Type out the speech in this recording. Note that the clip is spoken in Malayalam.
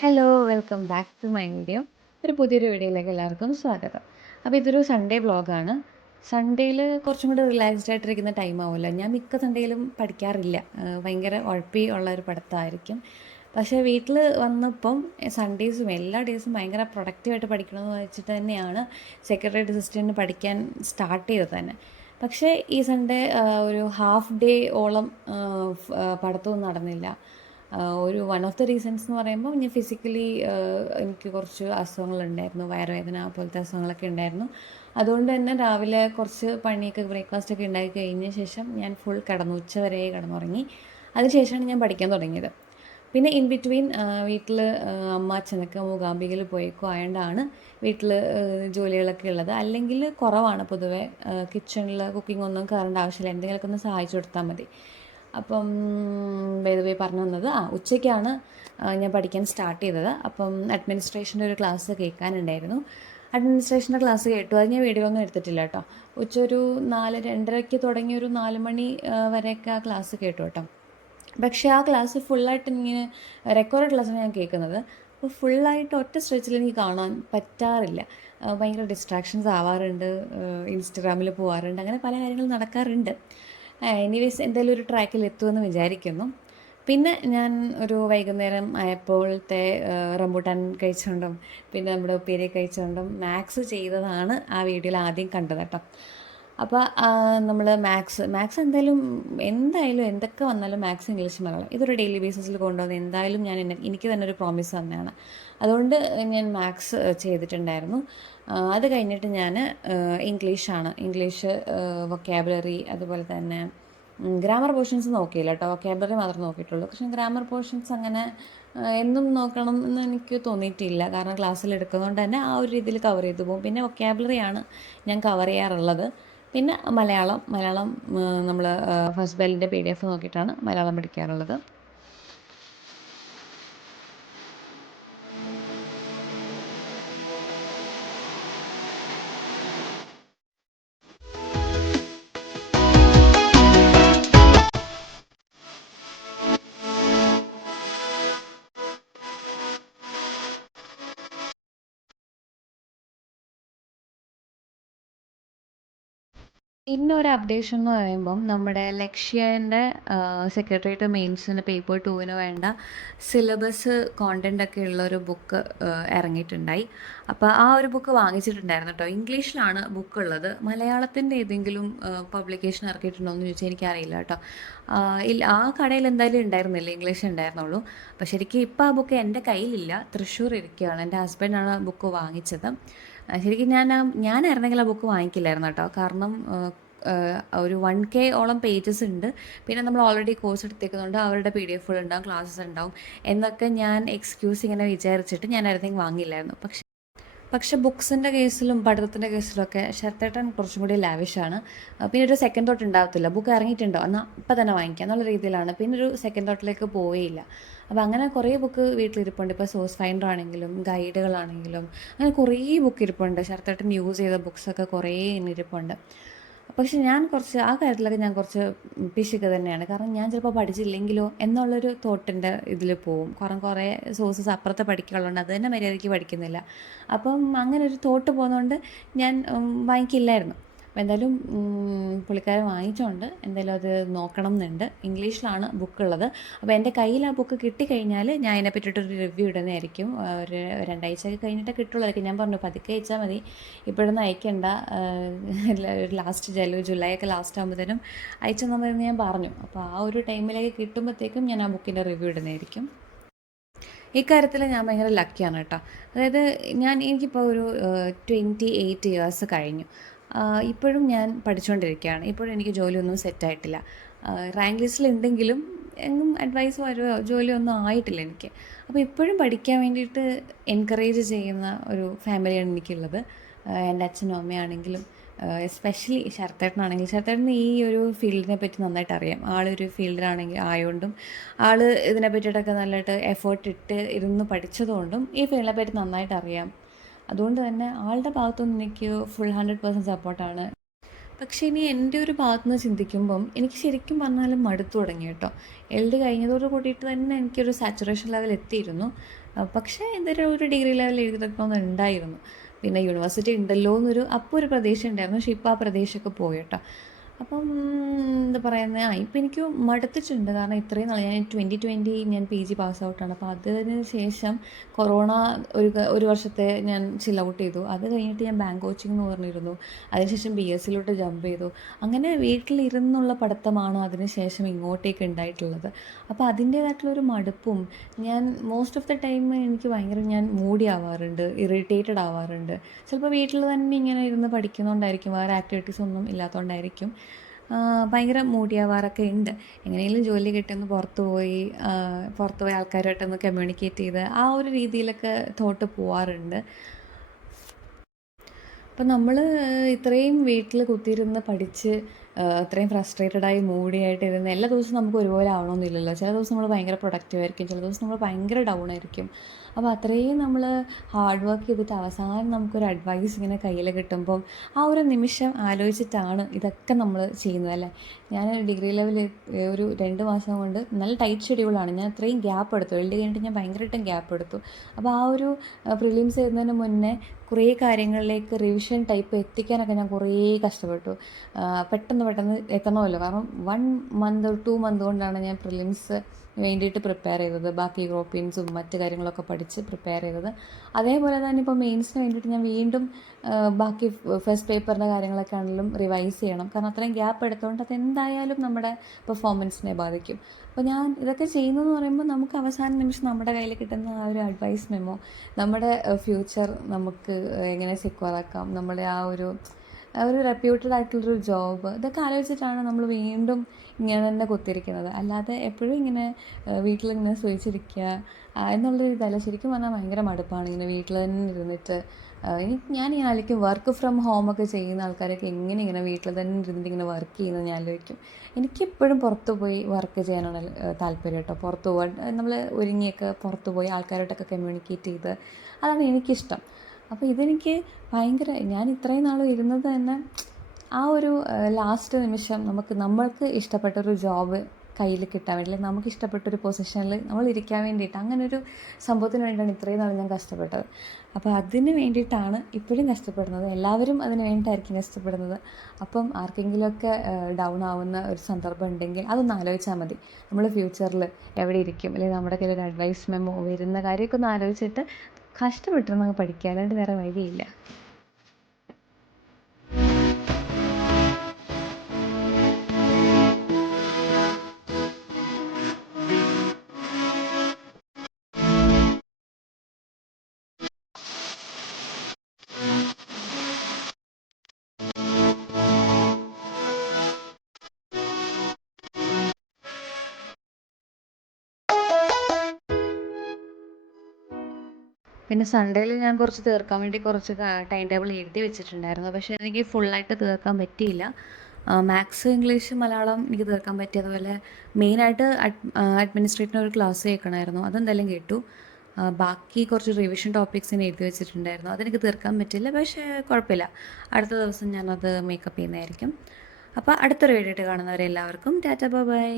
Hello, welcome back to my video. ഒരു പുതിയൊരു വീഡിയോയിലേക്ക് എല്ലാവർക്കും സ്വാഗതം. അപ്പോൾ ഇതൊരു സൺഡേ വ്ളോഗാണ്. സൺഡേയിൽ കുറച്ചും കൂടി റിലാക്സ്ഡ് ആയിട്ടിരിക്കുന്ന ടൈം ആവുമല്ലോ. ഞാൻ മിക്ക സൺഡേയിലും പഠിക്കാറില്ല. ഭയങ്കര ഉഴപ്പി ഉള്ള ഒരു പഠിത്തമായിരിക്കും. പക്ഷേ വീട്ടിൽ വന്നപ്പം സൺഡേസും എല്ലാ ഡേയ്സും ഭയങ്കര പ്രൊഡക്റ്റീവായിട്ട് പഠിക്കണമെന്ന് വെച്ചിട്ട് തന്നെയാണ് സെക്രട്ടറി അസിസ്റ്റൻറ്റ് പഠിക്കാൻ സ്റ്റാർട്ട് ചെയ്തത് തന്നെ. പക്ഷേ ഈ സൺഡേ ഒരു ഹാഫ് ഡേ ഓളം പഠിത്തമൊന്നും നടന്നില്ല. ഒരു വൺ ഓഫ് ദ റീസൺസ് എന്ന് പറയുമ്പോൾ ഞാൻ ഫിസിക്കലി എനിക്ക് കുറച്ച് അസുഖങ്ങളുണ്ടായിരുന്നു, വയറുവേദന പോലത്തെ അസുഖങ്ങളൊക്കെ ഉണ്ടായിരുന്നു. അതുകൊണ്ട് തന്നെ രാവിലെ കുറച്ച് പണിയൊക്കെ ബ്രേക്ക്ഫാസ്റ്റൊക്കെ ഉണ്ടാക്കി കഴിഞ്ഞ ശേഷം ഞാൻ ഫുൾ കിടന്നു, ഉച്ചവരെ കിടന്നുറങ്ങി. അതിനുശേഷമാണ് ഞാൻ പഠിക്കാൻ തുടങ്ങിയത്. പിന്നെ ഇൻ ബിറ്റ്വീൻ വീട്ടിൽ അമ്മ അച്ഛനൊക്കെ മൂകാംബികയിൽ പോയേക്കും ആയതുകൊണ്ടാണ് വീട്ടിൽ ജോലികളൊക്കെ ഉള്ളത്. അല്ലെങ്കിൽ കുറവാണ് പൊതുവേ. കിച്ചണിൽ കുക്കിംഗ് ഒന്നും കയറേണ്ട ആവശ്യമില്ല, എന്തെങ്കിലുമൊക്കെ ഒന്ന് സഹായിച്ചു കൊടുത്താൽ മതി. അപ്പം ബൈ പറഞ്ഞു വന്നത് ഉച്ചയ്ക്കാണ് ഞാൻ പഠിക്കാൻ സ്റ്റാർട്ട് ചെയ്തത്. അപ്പം അഡ്മിനിസ്ട്രേഷൻ്റെ ഒരു ക്ലാസ് കേൾക്കാനുണ്ടായിരുന്നു. അഡ്മിനിസ്ട്രേഷൻ്റെ ക്ലാസ് കേട്ടു. അത് ഞാൻ വീഡിയോ ഒന്നും എടുത്തിട്ടില്ല കേട്ടോ. ഉച്ച ഒരു 4-2:30 തുടങ്ങി ഒരു 4 മണി വരെയൊക്കെ ആ ക്ലാസ് കേട്ടു കേട്ടോ. പക്ഷേ ആ ക്ലാസ് ഫുള്ളായിട്ട് ഇങ്ങനെ റെക്കോർഡ് ക്ലാസ്സാണ് ഞാൻ കേൾക്കുന്നത്. അപ്പോൾ ഫുള്ളായിട്ട് ഒറ്റ സ്ട്രെച്ചിൽ എനിക്ക് കാണാൻ പറ്റാറില്ല. ഭയങ്കര ഡിസ്ട്രാക്ഷൻസ് ആവാറുണ്ട്, ഇൻസ്റ്റഗ്രാമിൽ പോകാറുണ്ട്, അങ്ങനെ പല കാര്യങ്ങളും നടക്കാറുണ്ട്. എനിവേസ് എന്തായാലും ഒരു ട്രാക്കിൽ എത്തുമെന്ന് വിചാരിക്കുന്നു. പിന്നെ ഞാൻ ഒരു വൈകുന്നേരം ആയപ്പോഴത്തെ റംബൂട്ടാൻ കഴിച്ചുകൊണ്ടും പിന്നെ നമ്മുടെ ഉപ്പേരി കഴിച്ചുകൊണ്ടും മാത്സ് ചെയ്തതാണ് ആ വീഡിയോയിൽ ആദ്യം കണ്ടത് കേട്ടോ. അപ്പോൾ നമ്മൾ മാത്സ് എന്തായാലും എന്തൊക്കെ വന്നാലും മാത്സ് ഇംഗ്ലീഷ് മലയാളം ഇതൊരു ഡെയിലി ബേസിസിൽ കൊണ്ടുവന്ന് എന്തായാലും എനിക്ക് തന്നെ ഒരു പ്രോമിസ് തന്നെയാണ്. അതുകൊണ്ട് ഞാൻ മാത്സ് ചെയ്തിട്ടുണ്ടായിരുന്നു. അത് കഴിഞ്ഞിട്ട് ഞാൻ ഇംഗ്ലീഷ് വൊക്കാബുലറി അതുപോലെ തന്നെ ഗ്രാമർ പോർഷൻസ് നോക്കിയില്ല കേട്ടോ. വൊക്കാബുലറി മാത്രമേ നോക്കിയിട്ടുള്ളൂ. പക്ഷേ ഗ്രാമർ പോർഷൻസ് അങ്ങനെ എന്നും നോക്കണം എന്ന് എനിക്ക് തോന്നിയിട്ടില്ല. കാരണം ക്ലാസ്സിൽ എടുക്കുന്നതുകൊണ്ട് തന്നെ ആ ഒരു രീതിയിൽ കവർ ചെയ്തു പോകും. പിന്നെ വൊക്കാബുലറിയാണ് ഞാൻ കവർ ചെയ്യാറുള്ളത്. പിന്നെ മലയാളം നമ്മൾ ഫസ്റ്റ് ബെല്ലിൻ്റെ PDF നോക്കിയിട്ടാണ് മലയാളം പഠിക്കാറുള്ളത്. ഇന്നൊരു അപ്ഡേഷൻ എന്ന് പറയുമ്പം നമ്മുടെ ലക്ഷ്യേൻ്റെ സെക്രട്ടേറിയറ്റ് മെയിൻസിന് പേപ്പർ 2 വേണ്ട സിലബസ് കോണ്ടൻ്റ് ഒക്കെ ഉള്ളൊരു ബുക്ക് ഇറങ്ങിയിട്ടുണ്ടായി. അപ്പോൾ ആ ഒരു ബുക്ക് വാങ്ങിച്ചിട്ടുണ്ടായിരുന്നു കേട്ടോ. ഇംഗ്ലീഷിലാണ് ബുക്ക് ഉള്ളത്. മലയാളത്തിൻ്റെ ഏതെങ്കിലും പബ്ലിക്കേഷൻ ഇറക്കിയിട്ടുണ്ടോ എന്ന് ചോദിച്ചാൽ എനിക്കറിയില്ല കേട്ടോ. ഇല്ല, ആ കടയിൽ എന്തായാലും ഉണ്ടായിരുന്നില്ല, ഇംഗ്ലീഷ് ഉണ്ടായിരുന്നുള്ളൂ. അപ്പോൾ ശരിക്കും ഇപ്പോൾ ആ ബുക്ക് എൻ്റെ കയ്യിലില്ല, തൃശ്ശൂർ ഇരിക്കുകയാണ്. എൻ്റെ ഹസ്ബൻഡാണ് ആ ബുക്ക് വാങ്ങിച്ചത്. ശരിക്കും ഞാനായിരുന്നെങ്കിൽ ആ ബുക്ക് വാങ്ങിക്കില്ലായിരുന്നു കേട്ടോ. കാരണം ഒരു 1K ഓളം പേജസ് ഉണ്ട്. പിന്നെ നമ്മൾ ഓൾറെഡി കോഴ്സ് എടുത്തേക്കുന്നുണ്ട്, അവരുടെ PDF ഉണ്ടാവും, ക്ലാസ്സസ് ഉണ്ടാവും എന്നൊക്കെ ഞാൻ എക്സ്ക്യൂസ് ഇങ്ങനെ വിചാരിച്ചിട്ട് ഞാനായിരുന്നെങ്കിൽ വാങ്ങിയില്ലായിരുന്നു. പക്ഷെ ബുക്സിൻ്റെ കേസിലും പഠിത്തത്തിൻ്റെ കേസിലൊക്കെ ശരത്തേട്ടൻ കുറച്ചും കൂടി ലാവിഷാണ്. പിന്നെ ഒരു സെക്കൻഡ് തോട്ട് ഉണ്ടാകത്തില്ല. ബുക്ക് ഇറങ്ങിയിട്ടുണ്ടോ എന്നാൽ ഇപ്പം തന്നെ വാങ്ങിക്കുക എന്നുള്ള രീതിയിലാണ്. പിന്നെ ഒരു സെക്കൻഡ് തോട്ടിലേക്ക് പോവുകയില്ല. അപ്പോൾ അങ്ങനെ കുറേ ബുക്ക് വീട്ടിലിരിപ്പുണ്ട്. ഇപ്പോൾ സോഴ്സ് ഫൈൻഡർ ആണെങ്കിലും ഗൈഡുകളാണെങ്കിലും അങ്ങനെ കുറേ ബുക്ക് ഇരിപ്പുണ്ട്. ശരത്തേട്ടൻ യൂസ് ചെയ്ത ബുക്സൊക്കെ കുറേ ഇരിപ്പുണ്ട്. പക്ഷെ ആ കാര്യത്തിലൊക്കെ ഞാൻ കുറച്ച് പിശുക്ക് തന്നെയാണ്. കാരണം ഞാൻ ചിലപ്പോൾ പഠിച്ചില്ലെങ്കിലോ എന്നുള്ളൊരു തോട്ടിൻ്റെ ഇതിൽ പോവും. കുറേ സോഴ്സസ് അപ്പുറത്തെ പഠിക്കാനുള്ളതുകൊണ്ട് അത് തന്നെ മര്യാദയ്ക്ക് പഠിക്കുന്നില്ല. അപ്പം അങ്ങനെ ഒരു തോട്ട് പോകുന്നതുകൊണ്ട് ഞാൻ വാങ്ങിക്കില്ലായിരുന്നു. അപ്പോൾ എന്തായാലും പുള്ളിക്കാരൻ വാങ്ങിച്ചുകൊണ്ട് എന്തായാലും അത് നോക്കണം എന്നുണ്ട്. ഇംഗ്ലീഷിലാണ് ബുക്കുള്ളത്. അപ്പോൾ എൻ്റെ കയ്യിൽ ആ ബുക്ക് കിട്ടിക്കഴിഞ്ഞാൽ ഞാൻ അതിനെ പറ്റിയിട്ടൊരു റിവ്യൂ ഇടുന്നതായിരിക്കും. ഒരു 2 ആഴ്ചയൊക്കെ കഴിഞ്ഞിട്ട് കിട്ടുള്ളതായിരിക്കും. ഞാൻ പറഞ്ഞു പതുക്കെ അയച്ചാൽ മതി, ഇപ്പോഴൊന്നും അയക്കണ്ട, ഒരു ജൂലൈ ഒക്കെ ലാസ്റ്റ് ആകുമ്പോഴത്തേനും അയച്ചെന്നാൽ മതി എന്ന് ഞാൻ പറഞ്ഞു. അപ്പോൾ ആ ഒരു ടൈമിലേക്ക് കിട്ടുമ്പോഴത്തേക്കും ഞാൻ ആ ബുക്കിൻ്റെ റിവ്യൂ ഇടുന്നതായിരിക്കും. ഇക്കാര്യത്തിൽ ഞാൻ ഭയങ്കര ലക്കിയാണ് കേട്ടോ. അതായത് എനിക്കിപ്പോൾ ഒരു 28 ഇയേഴ്സ് കഴിഞ്ഞു. ഇപ്പോഴും ഞാൻ പഠിച്ചുകൊണ്ടിരിക്കുകയാണ്. ഇപ്പോഴും എനിക്ക് ജോലിയൊന്നും സെറ്റായിട്ടില്ല. റാങ്ക് ലിസ്റ്റിലുണ്ടെങ്കിലും എങ്ങും അഡ്വൈസ് വരുമോ ജോലിയൊന്നും ആയിട്ടില്ല എനിക്ക്. അപ്പോൾ ഇപ്പോഴും പഠിക്കാൻ വേണ്ടിയിട്ട് എൻകറേജ് ചെയ്യുന്ന ഒരു ഫാമിലിയാണ് എനിക്കുള്ളത്. എൻ്റെ അച്ഛനും അമ്മയാണെങ്കിലും എസ്പെഷ്യലി ശരത്തേട്ടന് ഈ ഒരു ഫീൽഡിനെ പറ്റി നന്നായിട്ട് അറിയാം. ആളൊരു ആയതുകൊണ്ടും ആൾ ഇതിനെ പറ്റിയിട്ടൊക്കെ നല്ലതായിട്ട് എഫേർട്ട് ഇട്ട് ഇരുന്ന് പഠിച്ചതുകൊണ്ടും ഈ ഫീൽഡിനെ പറ്റി നന്നായിട്ട് അറിയാം. അതുകൊണ്ട് തന്നെ ആളുടെ ഭാഗത്തുനിന്ന് എനിക്ക് ഫുൾ 100% സപ്പോർട്ടാണ്. പക്ഷേ ഇനി എൻ്റെ ഒരു ഭാഗത്ത് നിന്ന് ചിന്തിക്കുമ്പം എനിക്ക് ശരിക്കും പറഞ്ഞാൽ മടുത്തു തുടങ്ങി കേട്ടോ. കഴിഞ്ഞതോട് കൂടിയിട്ട് തന്നെ എനിക്കൊരു സാച്ചുറേഷൻ ലെവൽ എത്തിയിരുന്നു. പക്ഷേ എന്തൊരു ഒരു ഡിഗ്രി ലെവൽ എഴുതി വെക്കണമെന്നുണ്ടായിരുന്നു. പിന്നെ യൂണിവേഴ്സിറ്റി ഉണ്ടല്ലോ എന്നൊരു അപ്പോൾ ഒരു പ്രതീക്ഷ ഉണ്ടായിരുന്നു. പക്ഷേ ഇപ്പോൾ ആ പ്രതീക്ഷയൊക്കെ പോയി കേട്ടോ. അപ്പം എന്താ പറയുന്നത്, ഇപ്പം എനിക്ക് മടുത്തിട്ടുണ്ട്. കാരണം ഇത്രയും നാൾ ഞാൻ 2020 ഞാൻ PG പാസ് ഔട്ടാണ്. അപ്പോൾ അതിന് ശേഷം കൊറോണ ഒരു വർഷത്തെ ഞാൻ ചിൽ ഔട്ട് ചെയ്തു. അത് കഴിഞ്ഞിട്ട് ഞാൻ ബാങ്ക് കോച്ചിങ് എന്ന് പറഞ്ഞിരുന്നു. അതിനുശേഷം BSc ജമ്പ് ചെയ്തു. അങ്ങനെ വീട്ടിലിരുന്നുള്ള പഠിത്തമാണ് അതിന് ശേഷം ഇങ്ങോട്ടേക്ക് ഉണ്ടായിട്ടുള്ളത്. അപ്പോൾ അതിൻ്റേതായിട്ടുള്ളൊരു മടുപ്പും, ഞാൻ മോസ്റ്റ് ഓഫ് ദ ടൈം എനിക്ക് ഭയങ്കര ഞാൻ മൂഡി ആവാറുണ്ട്, ഇറിറ്റേറ്റഡ് ആവാറുണ്ട്. ചിലപ്പോൾ വീട്ടിൽ തന്നെ ഇങ്ങനെ ഇരുന്ന് പഠിക്കുന്നതുകൊണ്ടായിരിക്കും, വേറെ ആക്ടിവിറ്റീസ് ഒന്നും ഇല്ലാത്തതുകൊണ്ടായിരിക്കും ഭയങ്കര മൂഡിയാവാറൊക്കെ ഉണ്ട്. എങ്ങനെയെങ്കിലും ജോലി കിട്ടിയൊന്ന് പുറത്ത് പോയി ആൾക്കാരുമായിട്ടൊന്ന് കമ്മ്യൂണിക്കേറ്റ് ചെയ്ത് ആ ഒരു രീതിയിലൊക്കെ തോട്ട് പോവാറുണ്ട്. അപ്പം നമ്മൾ ഇത്രയും വീട്ടിൽ കുത്തിയിരുന്ന് പഠിച്ച് ഇത്രയും ഫ്രസ്ട്രേറ്റഡായി മൂഡിയായിട്ട് ഇരുന്ന് എല്ലാ ദിവസവും നമുക്ക് ഒരുപോലെ ആവണമെന്നില്ലല്ലോ. ചില ദിവസം നമ്മൾ ഭയങ്കര പ്രൊഡക്റ്റീവ് ആയിരിക്കും, ചില ദിവസം നമ്മൾ ഭയങ്കര ഡൗൺ ആയിരിക്കും. അപ്പോൾ അത്രയും നമ്മൾ ഹാർഡ് വർക്ക് ചെയ്തിട്ട് അവസാനം നമുക്കൊരു അഡ്വൈസ് ഇങ്ങനെ കയ്യിൽ കിട്ടുമ്പം ആ ഒരു നിമിഷം ആലോചിച്ചിട്ടാണ് ഇതൊക്കെ നമ്മൾ ചെയ്യുന്നത് അല്ലേ. ഞാൻ ഡിഗ്രി ലെവലിൽ ഒരു 2 മാസം കൊണ്ട് നല്ല ടൈറ്റ് ഷെഡ്യൂളാണ്. ഞാൻ അത്രയും ഗ്യാപ്പ് എടുത്തു. കഴിഞ്ഞിട്ട് ഞാൻ ഭയങ്കരമായിട്ടും ഗ്യാപ്പ് എടുത്തു. അപ്പോൾ ആ ഒരു പ്രിലിംസ് എഴുതുന്നതിന് മുന്നേ കുറേ കാര്യങ്ങളിലേക്ക് റിവിഷൻ ടൈപ്പ് എത്തിക്കാനൊക്കെ ഞാൻ കുറേ കഷ്ടപ്പെട്ടു. പെട്ടെന്ന് എത്തണമല്ലോ. കാരണം 1 മന്ത് 2 മന്ത് കൊണ്ടാണ് ഞാൻ പ്രിലിംസ് വേണ്ടിയിട്ട് പ്രിപ്പയർ ചെയ്തത്. ബാക്കി യൂറോപ്യൻസും മറ്റ് കാര്യങ്ങളൊക്കെ പഠിച്ച് പ്രിപ്പയർ ചെയ്തത്. അതേപോലെ തന്നെ ഇപ്പോൾ മെയിൻസിന് വേണ്ടിയിട്ട് ഞാൻ വീണ്ടും ബാക്കി ഫസ്റ്റ് പേപ്പറിൻ്റെ കാര്യങ്ങളൊക്കെ ആണെങ്കിലും റിവൈസ് ചെയ്യണം. കാരണം അത്രയും ഗ്യാപ്പ് എടുത്തുകൊണ്ട് അതെന്തായാലും നമ്മുടെ പെർഫോമൻസിനെ ബാധിക്കും. അപ്പോൾ ഞാൻ ഇതൊക്കെ ചെയ്യുന്നതെന്ന് പറയുമ്പോൾ നമുക്ക് അവസാന നിമിഷം നമ്മുടെ കയ്യിൽ കിട്ടുന്ന ആ ഒരു അഡ്വൈസ് മെമ്മോ, നമ്മുടെ ഫ്യൂച്ചർ നമുക്ക് എങ്ങനെ സെക്യൂർ ആക്കാം, നമ്മുടെ ആ ഒരു റെപ്യൂട്ടഡ് ആയിട്ടുള്ളൊരു ജോബ്, ഇതൊക്കെ ആലോചിച്ചിട്ടാണ് നമ്മൾ വീണ്ടും ഇങ്ങനെ തന്നെ കുത്തിയിരിക്കുന്നത്. അല്ലാതെ എപ്പോഴും ഇങ്ങനെ വീട്ടിലിങ്ങനെ സൂചിച്ചിരിക്കുക എന്നുള്ളൊരു ഇതല്ല. ശരിക്കും പറഞ്ഞാൽ ഭയങ്കര മടുപ്പാണ് ഇങ്ങനെ വീട്ടിൽ തന്നെ ഇരുന്നിട്ട്. ഞാൻ ഈ ആലോചിക്കും, വർക്ക് ഫ്രം ഹോമൊക്കെ ചെയ്യുന്ന ആൾക്കാരൊക്കെ എങ്ങനെ ഇങ്ങനെ വീട്ടിൽ തന്നെ ഇരുന്നിട്ട് ഇങ്ങനെ വർക്ക് ചെയ്യുന്നത് ഞാൻ ആലോചിക്കും. എനിക്കെപ്പോഴും പുറത്ത് പോയി വർക്ക് ചെയ്യാനാണ് താല്പര്യം കേട്ടോ. പുറത്ത് പോകാൻ നമ്മൾ ഒരുങ്ങിയൊക്കെ പുറത്ത് പോയി ആൾക്കാരോട്ടൊക്കെ കമ്മ്യൂണിക്കേറ്റ് ചെയ്ത്, അതാണ് എനിക്കിഷ്ടം. അപ്പോൾ ഇതെനിക്ക് ഭയങ്കര, ഞാൻ ഇത്രയും നാളും ഇരുന്നത് തന്നെ ആ ഒരു ലാസ്റ്റ് നിമിഷം നമ്മൾക്ക് ഇഷ്ടപ്പെട്ടൊരു ജോബ് കയ്യിൽ കിട്ടാൻ വേണ്ടി, അല്ലെങ്കിൽ നമുക്ക് ഇഷ്ടപ്പെട്ടൊരു പൊസിഷനിൽ നമ്മൾ ഇരിക്കാൻ വേണ്ടിയിട്ട്, അങ്ങനെ ഒരു സംഭവത്തിന് വേണ്ടിയിട്ടാണ് ഇത്രയും നാൾ ഞാൻ കഷ്ടപ്പെട്ടത്. അപ്പോൾ അതിന് വേണ്ടിയിട്ടാണ് ഇപ്പോഴും കഷ്ടപ്പെടുന്നത്. എല്ലാവരും അതിന് വേണ്ടിയിട്ടായിരിക്കും കഷ്ടപ്പെടുന്നത്. അപ്പം ആർക്കെങ്കിലുമൊക്കെ ഡൗൺ ആവുന്ന ഒരു സന്ദർഭം ഉണ്ടെങ്കിൽ അതൊന്ന് ആലോചിച്ചാൽ മതി. നമ്മൾ ഫ്യൂച്ചറിൽ എവിടെ ഇരിക്കും, അല്ലെങ്കിൽ നമ്മുടെ കയ്യിൽ ഒരു അഡ്വൈസ് മെമ്മോ വരുന്ന കാര്യമൊക്കെ ഒന്ന് ആലോചിച്ചിട്ട് കഷ്ടപ്പെട്ടിരുന്നങ്ങ് പഠിക്കുക, അല്ലാണ്ട് വേറെ വഴിയില്ല. പിന്നെ സൺഡേയിൽ ഞാൻ കുറച്ച് തീർക്കാൻ വേണ്ടി കുറച്ച് ടൈം ടേബിൾ എഴുതി വെച്ചിട്ടുണ്ടായിരുന്നു. പക്ഷേ എനിക്ക് ഫുള്ളായിട്ട് തീർക്കാൻ പറ്റിയില്ല. മാത്സ്, ഇംഗ്ലീഷ്, മലയാളം എനിക്ക് തീർക്കാൻ പറ്റി. അതുപോലെ മെയിനായിട്ട് അഡ്മിനിസ്ട്രേറ്ററിന് ഒരു ക്ലാസ് കേൾക്കണമായിരുന്നു, അതെന്തായാലും കേട്ടു. ബാക്കി കുറച്ച് റിവിഷൻ ടോപ്പിക്സിന് എഴുതി വെച്ചിട്ടുണ്ടായിരുന്നു, അതെനിക്ക് തീർക്കാൻ പറ്റില്ല. പക്ഷേ കുഴപ്പമില്ല, അടുത്ത ദിവസം ഞാനത് മേക്കപ്പ് ചെയ്യുന്നതായിരിക്കും. അപ്പോൾ അടുത്തൊരു വീഡിയോ ആയിട്ട് കാണുന്നവരെല്ലാവർക്കും ടാറ്റ, ബൈ ബൈ.